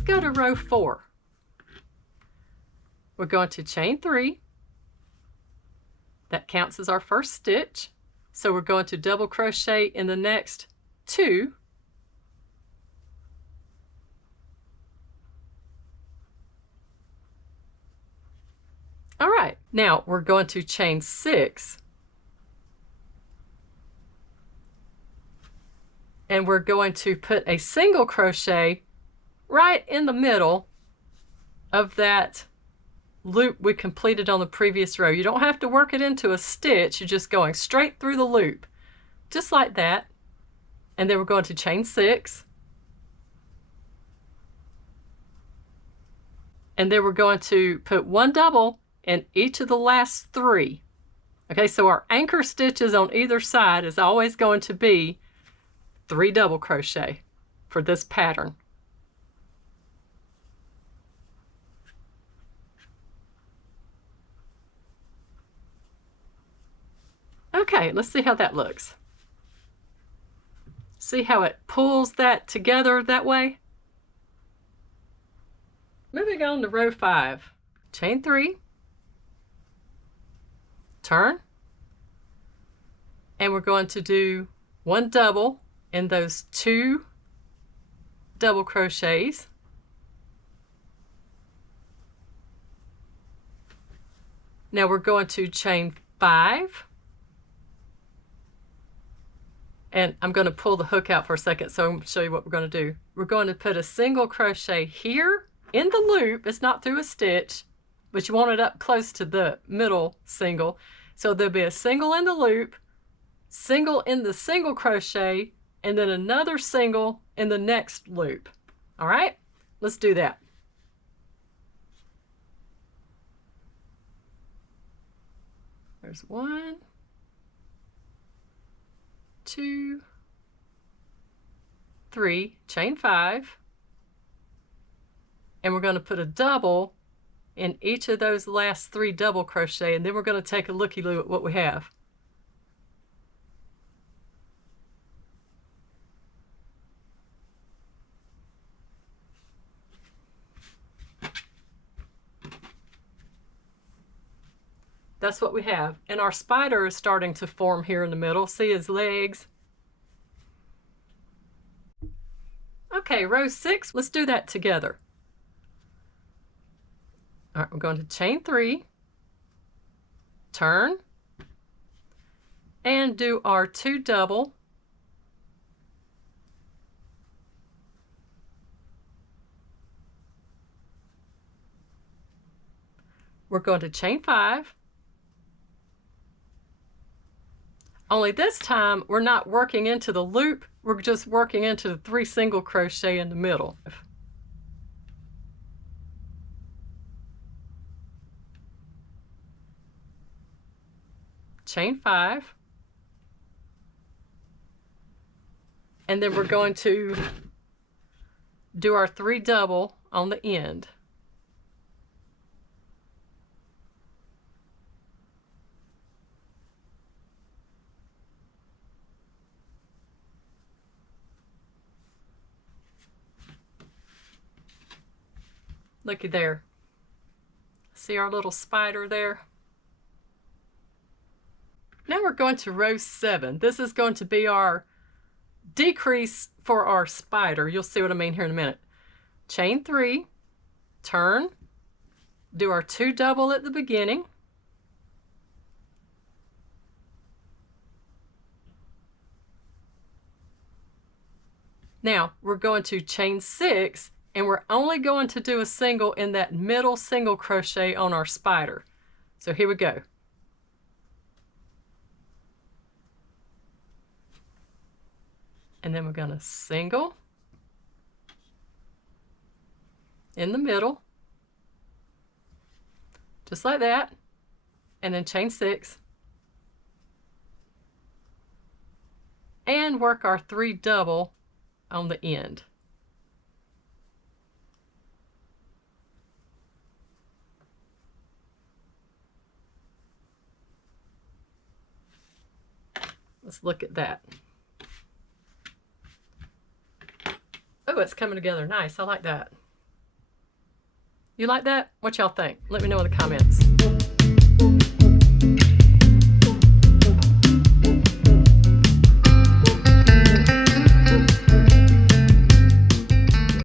let's go to row 4. We're going to chain 3. That counts as our first stitch. So we're going to double crochet in the next 2. All right, now we're going to chain 6. And we're going to put a single crochet right in the middle of that loop we completed on the previous row. You don't have to work it into a stitch, you're just going straight through the loop, just like that. And then we're going to chain 6. And then we're going to put 1 double in each of the last 3. Okay, so our anchor stitches on either side is always going to be 3 double crochet for this pattern. Okay, let's see how that looks. See how it pulls that together that way? Moving on to row 5. Chain 3, turn, and we're going to do 1 double in those 2 double crochets. Now we're going to chain 5. And I'm going to pull the hook out for a second so I'm going to show you what we're going to do. We're going to put a single crochet here in the loop. It's not through a stitch, but you want it up close to the middle single. So there'll be a single in the loop, single in the single crochet, and then another single in the next loop. All right, let's do that. There's 1, 2, 3, chain 5, and we're going to put a double in each of those last 3 double crochet, and then we're going to take a looky-loo at what we have. That's what we have. And our spider is starting to form here in the middle. See his legs? Okay, row 6, let's do that together. All right, we're going to chain 3, turn, and do our 2 double. We're going to chain 5. Only this time, we're not working into the loop, we're just working into the 3 single crochet in the middle. Chain 5. And then we're going to do our 3 double on the end. Looky there. See our little spider there? Now we're going to row 7. This is going to be our decrease for our spider. You'll see what I mean here in a minute. Chain 3, turn, do our 2 double at the beginning. Now we're going to chain 6, and we're only going to do a single in that middle single crochet on our spider. So here we go. And then we're going to single in the middle, just like that, and then chain 6, and work our 3 double on the end. Let's look at that. Oh, it's coming together nice. I like that. You like that? What y'all think? Let me know in the comments.